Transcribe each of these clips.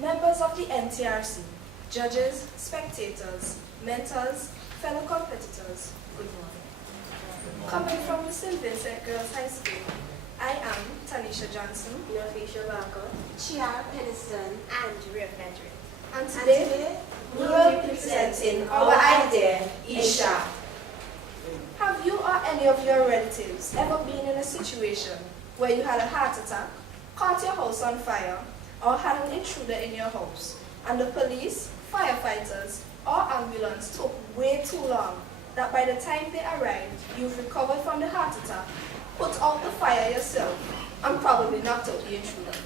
Members of the NTRC, judges, spectators, mentors, fellow competitors, good morning. Coming from the St. Vincent Girls High School, I am Tanisha Johnson, Yofisha Walker, Chia Peniston, and Rev Frederick. and today we will be presenting our idea, Isha. Have you or any of your relatives ever been in a situation where you had a heart attack, caught your house on fire, or had an intruder in your house, and the police, firefighters, or ambulance took way too long that by the time they arrived, you've recovered from the heart attack, put out the fire yourself, and probably knocked out the intruder?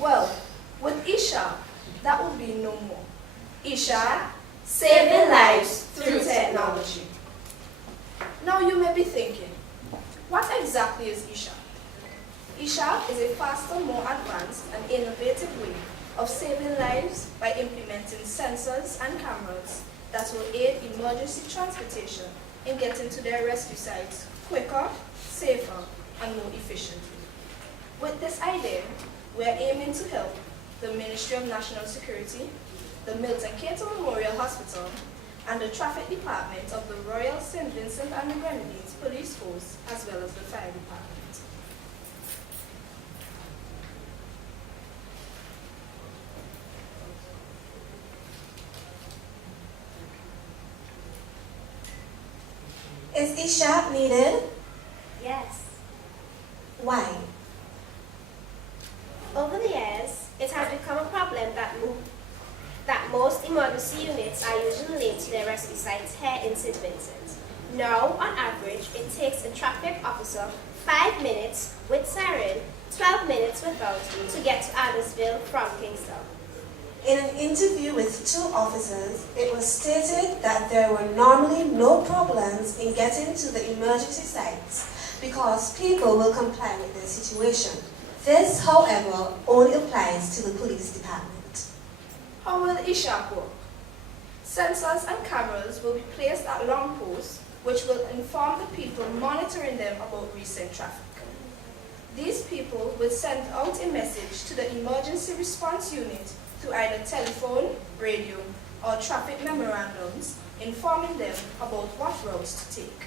Well, with Isha, that will be no more. Isha, saving lives through technology. Now you may be thinking, what exactly is Isha? Isha is a faster, more advanced and innovative way of saving lives by implementing sensors and cameras that will aid emergency transportation in getting to their rescue sites quicker, safer, and more efficiently. With this idea, we are aiming to help the Ministry of National Security, the Milton Cato Memorial Hospital, and the Traffic Department of the Royal St. Vincent and the Grenadines Police Force, as well as the Fire Department. Is Isha needed? Yes. Why? Over the years, it has become a problem that most emergency units are usually late to their rescue sites here in St. Vincent. Now, on average, it takes a traffic officer 5 minutes with siren, 12 minutes without to get to Adamsville from Kingston. In an interview with 2 officers, it was stated that there were normally no problems in getting to the emergency sites because people will comply with their situation. This, however, only applies to the police department. How will Isha work? Sensors and cameras will be placed at long posts, which will inform the people monitoring them about recent traffic. These people will send out a message to the emergency response unit through either telephone, radio, or traffic memorandums, informing them about what routes to take.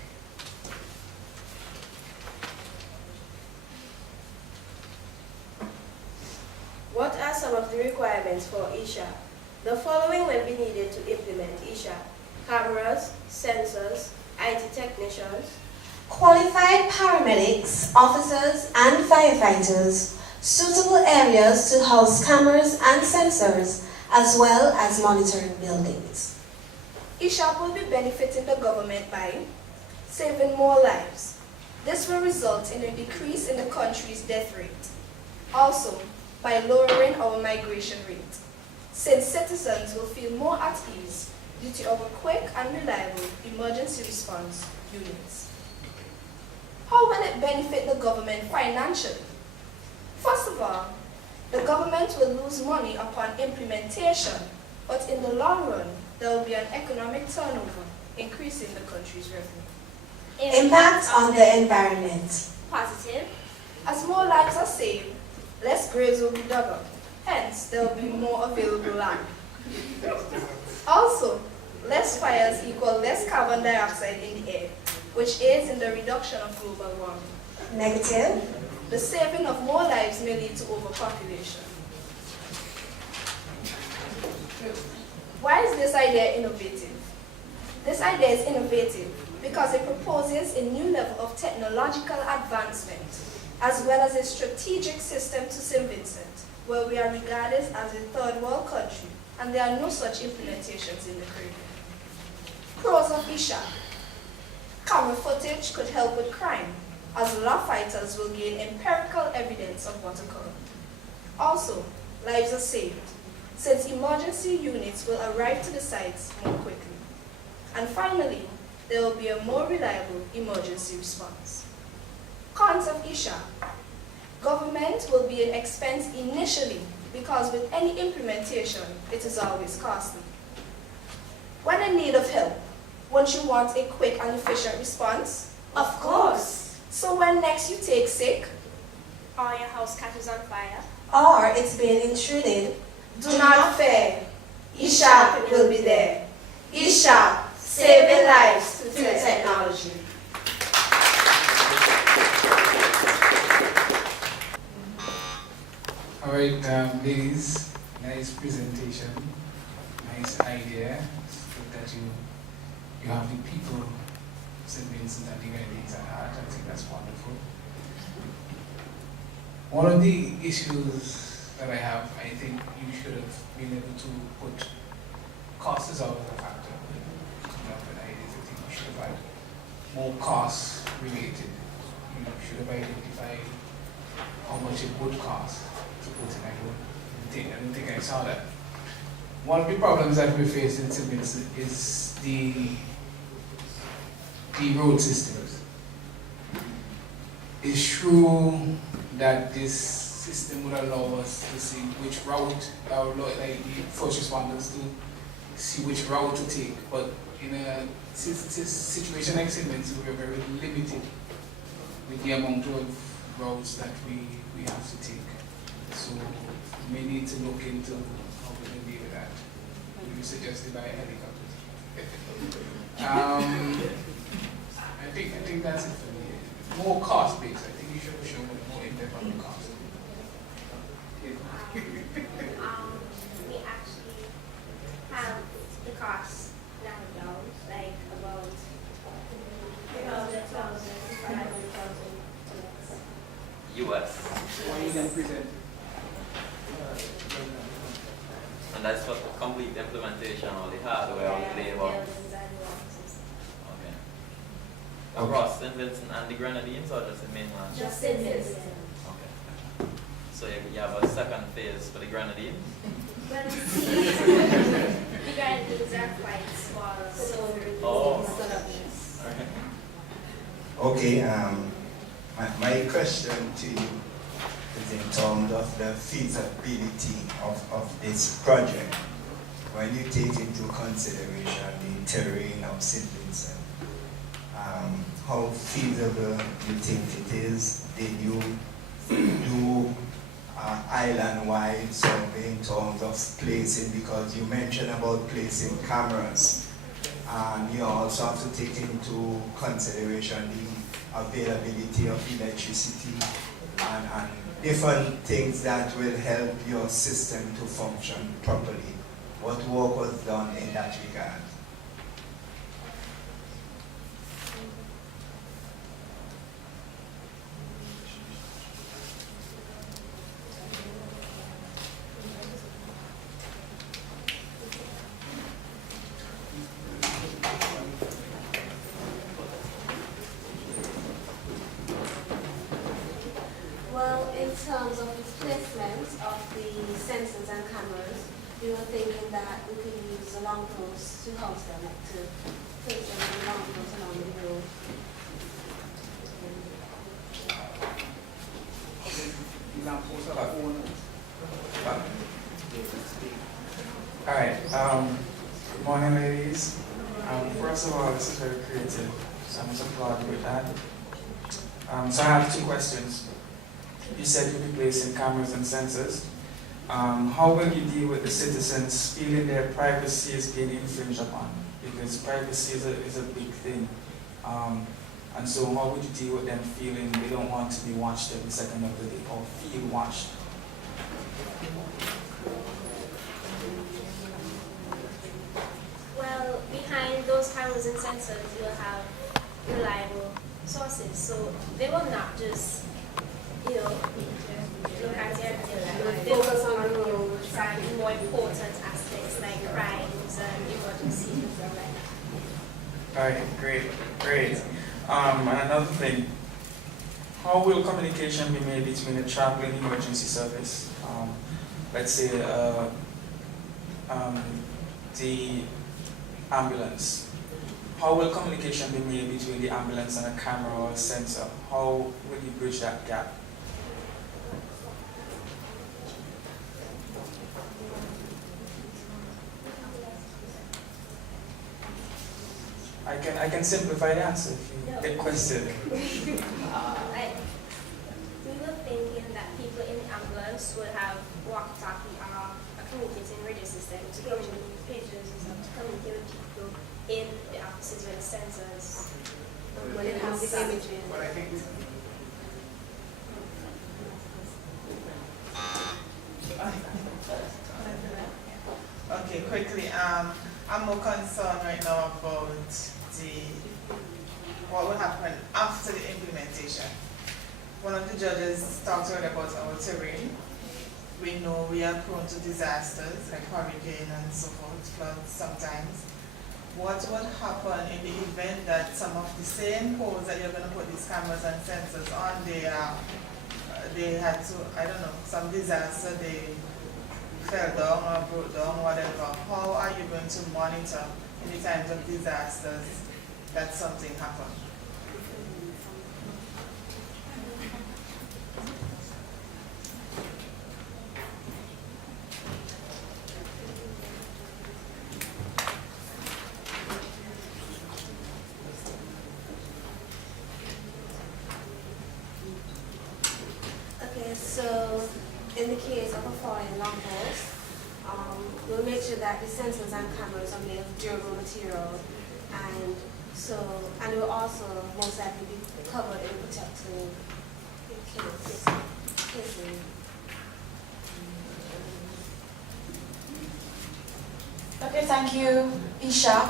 What are some of the requirements for Isha? The following will be needed to implement Isha: cameras, sensors, IT technicians, Qualified paramedics, officers, and firefighters, suitable areas to house cameras and sensors, as well as monitoring buildings. Isha will be benefiting the government by saving more lives. This will result in a decrease in the country's death rate. Also, by lowering our migration rate, since citizens will feel more at ease due to our quick and reliable emergency response units. How will it benefit the government financially? First of all, the government will lose money upon implementation, but in the long run, there will be an economic turnover, increasing the country's revenue. Impact on the environment. Positive. As more lives are saved, less graves will be dug up. Hence, there will be more available land. Also, less fires equal less carbon dioxide in the air, which aids in the reduction of global warming. Negative. The saving of more lives may lead to overpopulation. Why is this idea innovative? This idea is innovative because it proposes a new level of technological advancement, as well as a strategic system to St. Vincent, where we are regarded as a third world country, and there are no such implementations in the Caribbean. Pros of Isha. Camera footage could help with crime, as law fighters will gain empirical evidence of what occurred. Also, lives are saved, since emergency units will arrive to the sites more quickly. And finally, there will be a more reliable emergency response. Cons of Isha. Government will be an expense initially because with any implementation, it is always costly. When in need of help, won't you want a quick and efficient response? Of course. So when next you take sick, Or your house catches on fire. Or it's been intruded, Do not fear. Isha will be there. Isha, saving lives through technology. All right, ladies, nice presentation, nice idea. It's good that you have the people, St. Vincent and the Grenadines at heart. I think that's wonderful. One of the issues that I have, I think you should have been able to put cost as always a factor. But I think you should have had more costs related. You should have identified how much it would cost to put in. I don't think I saw that. One of the problems that we face in St. Vincent is the road systems. It's true that this system would allow us to see which route, like the first responders to see which route to take, but in a situation like St. Vincent, we are very limited with the amount of routes that we have to take. So we may need to look into how we can deal with that. You suggested by a helicopter. I think that's it for me. More cost based. I think you should have shown more in depth on the cost. We actually have the cost narrowed down, like about 300,000, 500,000 US. Why you can present? And that's for complete implementation of the hardware or the labor. Okay. Across St. Vincent and the Grenadines or just the mainland? Just St. Vincent. Okay. So you have a second phase for the Grenadines? But the Grenadines are quite small, so Oh. it's gonna be. Okay, my question to you is in terms of the feasibility of this project. When you take into consideration the terrain of St. Vincent, how feasible you think it is? Did you do island-wide survey in terms of placing, because you mentioned about placing cameras, and you also have to take into consideration the availability of electricity and different things that will help your system to function properly. What work was done in that regard? Well, in terms of the placement of the sensors and cameras, we were thinking that we could use the long posts to house them, like to place them in long posts along the road. All right. Good morning, ladies. First of all, this is very creative, so I must applaud you with that. So I have two questions. You said you'll be placing cameras and sensors. How will you deal with the citizens feeling their privacy is being infringed upon? Because privacy is a big thing. And so how would you deal with them feeling they don't want to be watched every second of the day or feel watched? Well, behind those cameras and sensors, you'll have reliable sources, so they will not just, look at your everyday life. They will focus on the roads and more important aspects like crimes and emergencies and stuff like that. All right, great. And another thing, how will communication be made between the traveling emergency service, let's say the ambulance? How will communication be made between the ambulance and a camera or a sensor? How will you bridge that gap? I can simplify the answer if you get questioned. Like, we were thinking that people in the ambulance would have walkie-talkie or a system to communicate pages and stuff to communicate with people in the offices where the sensors, when it has the imagery. Well, I think Okay, quickly. I'm more concerned right now about what will happen after the implementation. One of the judges talked earlier about our terrain. We know we are prone to disasters like hurricane and so forth, floods sometimes. What would happen in the event that some of the same poles that you're going to put these cameras and sensors on, they had to, I don't know, some disaster, they fell down or broke down, whatever. How are you going to monitor in the times of disasters that something happened? Okay, so in the case of a falling lamppost, we'll make sure that the sensors and cameras are made of durable material, and it will also most likely be covered in protective casing. Okay, thank you, Isha.